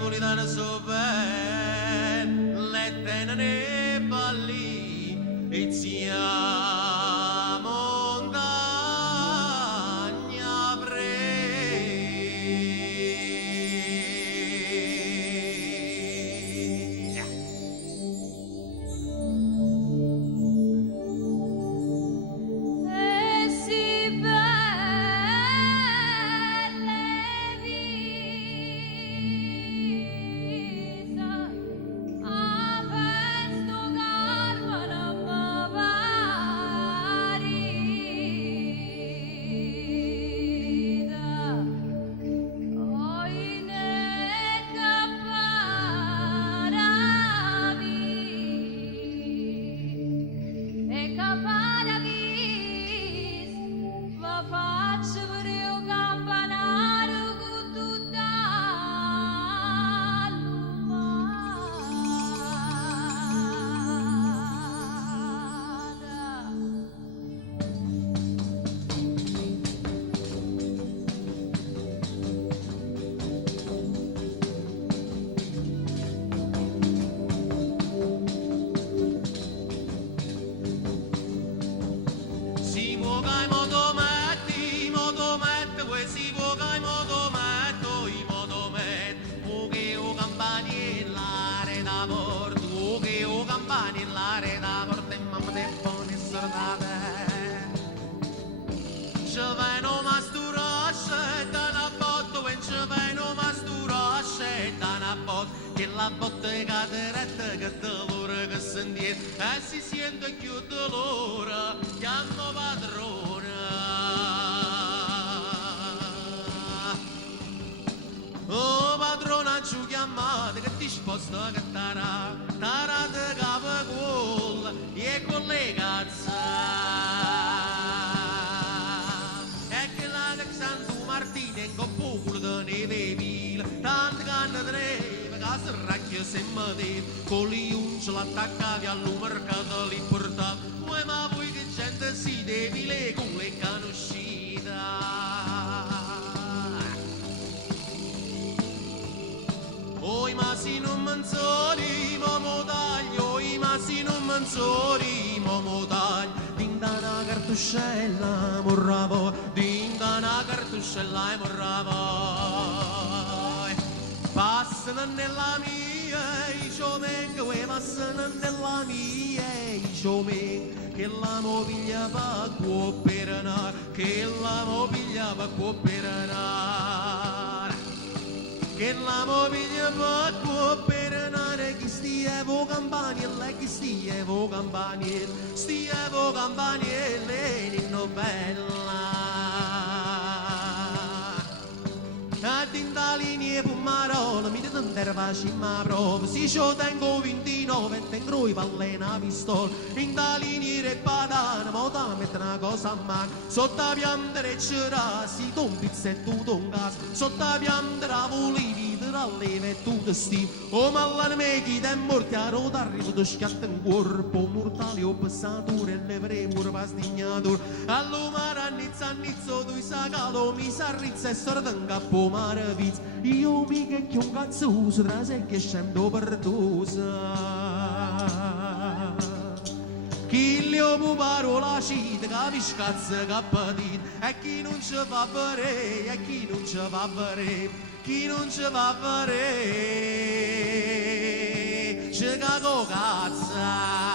napolitana so bene, lettene ne balli, e zia montagna pre. E si belle visa, a questo carvano parida, oi netta paravi, e caparavis, va faccio per io campanaro con tutta l'umata. Si muoga in motometto, que si muoga in motometto, o che o campanellare da porto, o che o campanellare da porto, e mamma te buone sordate. Ci vengo masturasce, da una botta, e ci vengo masturasce, da una botta, che la botta è caderetta, che dolore che senti, e si sente più dolore, chiamo padrona. Oh padrona ci chiamate, che ti sposta che tarate capo col, e con le cazze. E che la che Santo Martino in coppulo de neve pila, tante canne de neve, che si racchia sempre te, con gli unci l'attaccavi all'umercato li portavi, ma voi che gente si devi le con le canoscita. Oi ma si non manzori, mo taglio, oi ma si non manzori, mo taglio, dinda una cartuscella, morravo, dinda una cartuscella e morravo. Passano nella mia, i ciomengo, passano nella mia, i ciomengo, che la mobiglia va qua per andare, che la mobiglia va qua per andare. Che la mobiglia va qua per andare, chi stievo campanielle, chi stievo campanielle, stievo campanielle, ninno bella. A tinta linee pumarola, mi dite facci ma prova, si ci tengo 29 e tengo i palle una pistola, in da linee e padana, ma da mettere una cosa a mano, sotto la pianta e c'era, si tu un pizzetto in casa, sotto la pianta volevi, tra leve e tu ti stivi, oh ma la me chi ti è morti a rotare, tu ti schiatta in corpo, mortale o passature, e le premure pastignature, all'umare annizzo, tu sa calo, mi sa rizza e sorda in capo maravizza, io mi che un cazzuso, tra sé che scendo perdusa. Chi li ho parola cita, capisci cazzo che patita, e chi non ci fa fare, e chi non ci fa fare, chi non ci fa fare, ci cago cazzo.